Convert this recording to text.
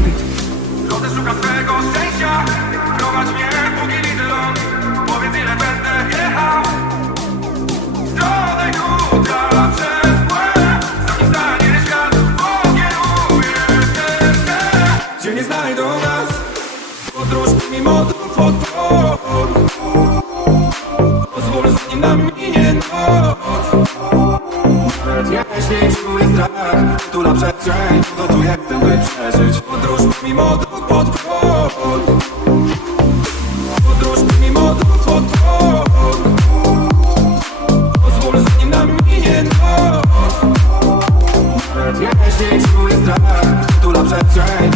nami Chodzę, szukam swego szczęścia. Prowadź mnie, póki widzę ląd Powiedz ile będę jechał. Stronę jutra przez mgłę Zanim stanie świat Pokieruję serce Gdzie nie znajdą nas. Podróż mimo dróg pod prąd Pozwól zanim nam minie noc. Jeśli czuję strach. Tula przestrzeń, to tu jestem by przeżyć mimo dróg pod prąd Podróż mimo dróg pod prąd Pozwól zanim nam minie noc Nawet jeśli czuję strach Tula przestrzeń,